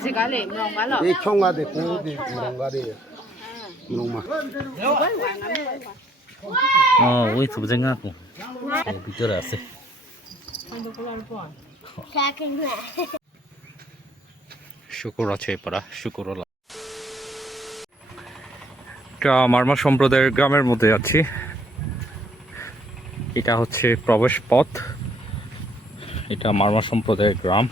이 총가대 고대 무롱가대 무롱마 ওই তো জেঙ্গাকু ভিতরে আছে শুকুর আছে পারা শুকুর এটা মারমা সম্প্রদায়ের গ্রামের মধ্যে আছি এটা হচ্ছে প্রবেশ পথ এটা মারমা সম্প্রদায়ের গ্রাম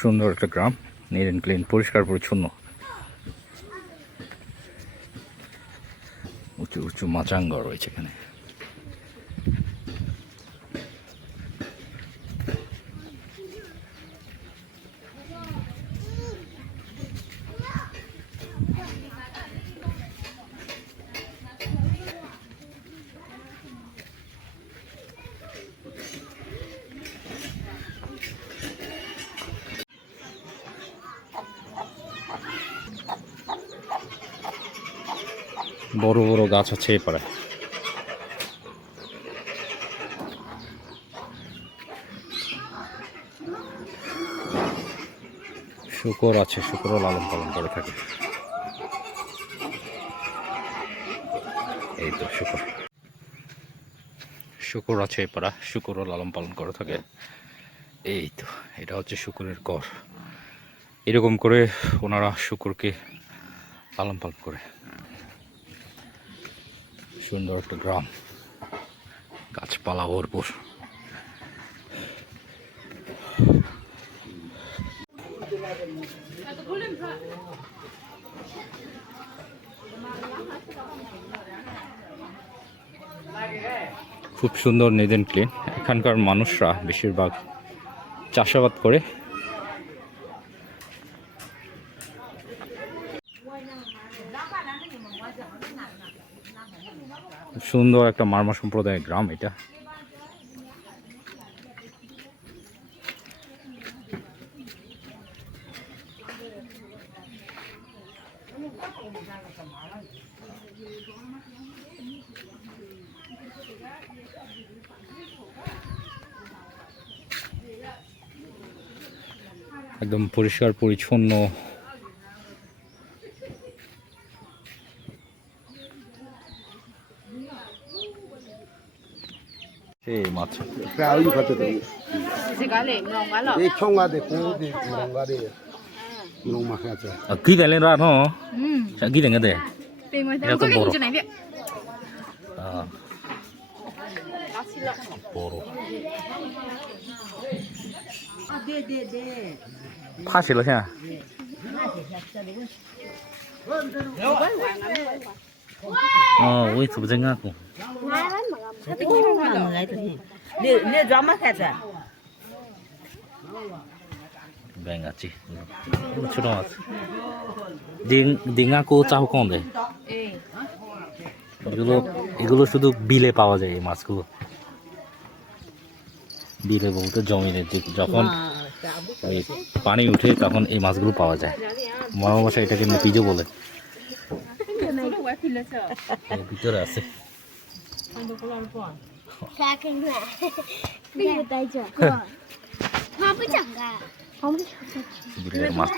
সুন্দর একটা গ্রাম নিট অ্যান্ড ক্লিন পরিষ্কার পরিচ্ছন্ন উঁচু উঁচু মাচাঙ্গ রয়েছে এখানে বড় বড় গাছ আছে এই পাড়ায় শুকর আছে শুকরও লালন পালন করে থাকে এই তো শুকর শুকর আছে এই পাড়া শুকরও লালন পালন করে থাকে এই তো এটা হচ্ছে শুকরের ঘর এরকম করে ওনারা শুকরকে লালন পালন করে সুন্দর একটা গ্রাম গাছপালা ভরপুর খুব সুন্দর নিট অ্যান্ড ক্লিন এখানকার মানুষরা বেশিরভাগ চাষাবাদ করে সুন্দর একটা মারমা সম্প্রদায়ের গ্রাম এটা একদম পরিষ্কার পরিচ্ছন্ন এই মাছ প্রায়ই হতে পারে 이 총가대 고대 무롱가대 무롱마 하자 কি দেলে রা ন কি দেঙ্গে দে এত বড় বড় ফাঁসিল হ্যাঁ ওই তো জেঙ্গাকু ব্যাং আছে ছোট মাছ ডিঙাকু চাহু কম দেয় এগুলো শুধু বিলে পাওয়া যায় এই মাছগুলো বিলে বলতে জমিনে যখন ওই পানি উঠে তখন এই মাছগুলো পাওয়া যায় মামা বাসা এটাকে নপিজো বলে ভিতরে আছে বিলের মাছ